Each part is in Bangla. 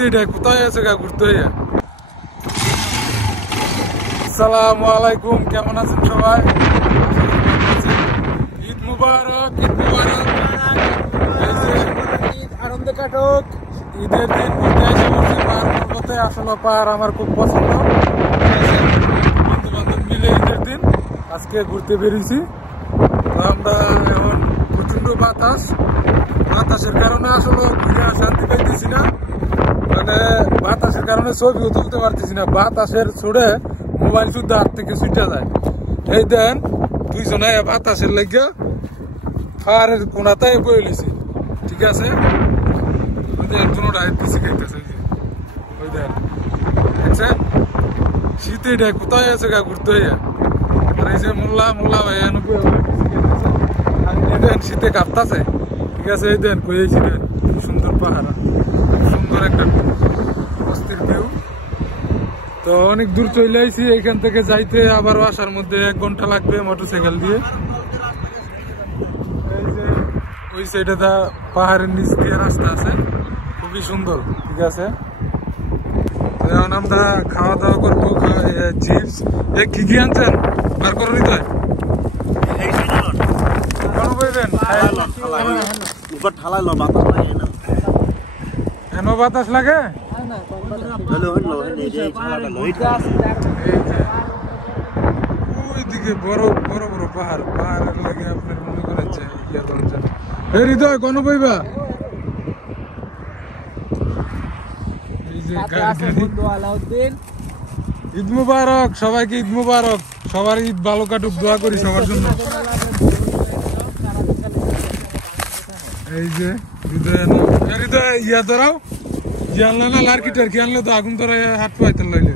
শীতে কোথায় আছে গা ঘুরতে হইয়া। আসসালামু আলাইকুম, কেমন আছেন সবাই? ঈদ মুবারক, ঈদ মুবারক, আনন্দ কাটুক। ঈদের দিন ঘুরতে এসে বলছি পাহাড় পর্বতে। আসলে পাহাড় আমার খুব পছন্দ। বন্ধু বান্ধব মিলে ঈদের দিন আজকে ঘুরতে বেরিয়েছি। আমরা এখন প্রচন্ড বাতাসের কারণে আসলে ঘুরে শান্তি পাইতেছি না, মানে বাতাসের কারণে ছবিও তুলতে পারতেছি না। বাতাসের ছুড়ে মোবাইল শুদ্ধ হাত থেকে ছুটে যায়। এই দেন দুইজনে বাতাসের লেগে পাহাড়ের কোনাটাই বয়ে লিছি, ঠিক আছে? শীতে কোথায় আছে গা ঘুরতে হইয়া। আর এই যে মোল্লা ভাই শীতে কাঁপতাছে, ঠিক আছে? এই দেন কইছি দেন, খুব সুন্দর পাহাড়, খুব সুন্দর একটা অস্থির ভিউ। তো অনেক দূর চলে আইছি, এখান থেকে যাইতে আবার আসার মধ্যে 1 ঘন্টা লাগবে মোটরসাইকেল দিয়ে। এই যে ওই সাইডে পাহাড়ের নিচ দিয়ে রাস্তা আছে, খুবই সুন্দর, ঠিক আছে? এখন আমরা খাওয়া দাওয়া করবো, চিপস। কি কি আনছেন বার করে নিতে হয়? বাতাস লাগে, ওইদিকে বড় বড় বড় পাহাড়ের লাগে আপনার মনে করেছে হৃদয় কোন বইবা। ঈদ মুবারক সবাইকে, ঈদ মুবারক, সবার ঈদ ভালো কাটুক, দোয়া করি সবার জন্য। এই যে হৃদয় ইয়া ধরাও, যে আনলে না লার্কি টার্কি আনলে তো আগুন ধরা হাত পাইতে লাইলে।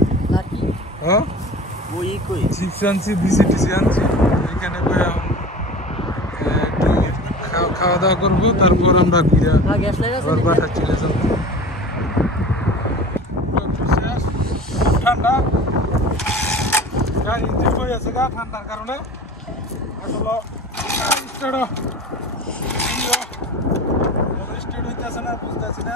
চিপস আনছি, বিসিটিসি আনছি। এখানে একটু খাওয়া দাওয়া করবো, তারপর আমরা ঘুরে বাসা চলে যাবো। ঠান্ডা ইঞ্জিন বই আছে গা, ঠান্ডার কারণে আসলে হইতেছে না, বুঝতেছি না।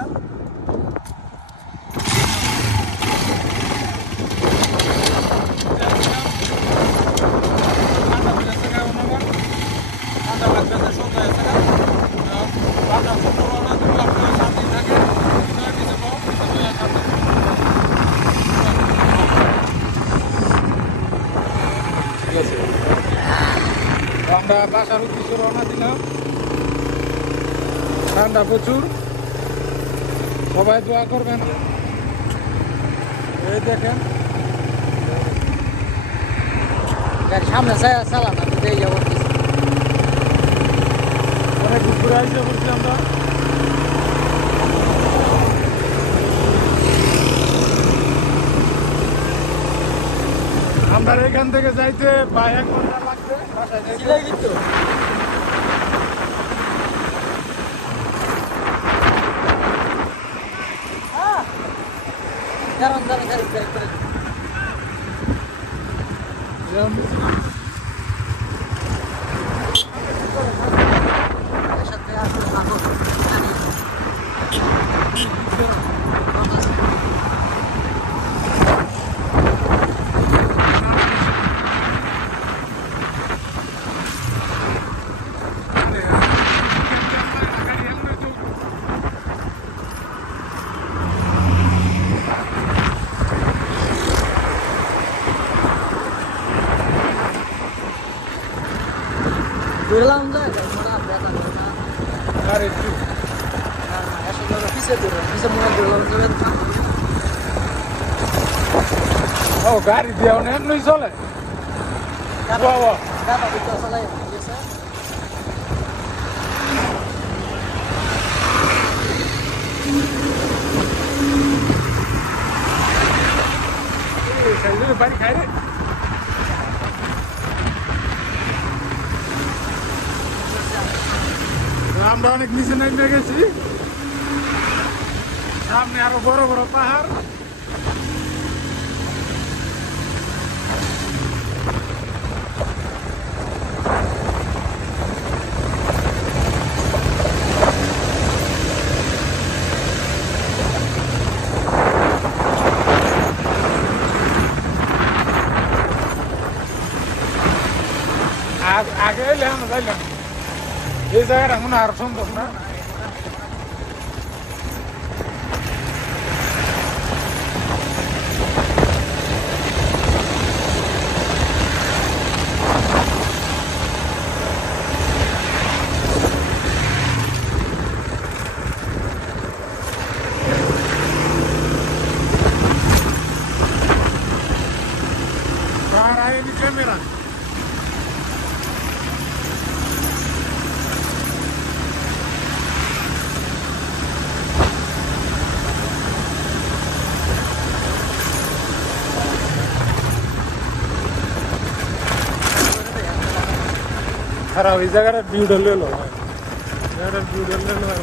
আমরা বাসার উদ্দেশ্যে রওনা দিলাম। ঠান্ডা প্রচুর, সবাই দোয়া করবেন। এই দেখেন সামনে চালান, অনেক ঘুরে আসছে বলছি আমরা। আমরা এখান থেকে যাইতে প্রায় 1 ঘন্টা লাগবে বাসায় যাইতে। কিন্তু গাড়ি দিয়ে অনেক নই চলে। বাড়ি খাই রে, আমরা অনেক নিচে নেমে গেছি। সামনে আরো বড় বড় পাহাড়। এই জায়গাটা মনে হয় আরো সুন্দর না? Ini kamera. Harap ini jaga ada view dulu loh. Jaga ada view dulu loh.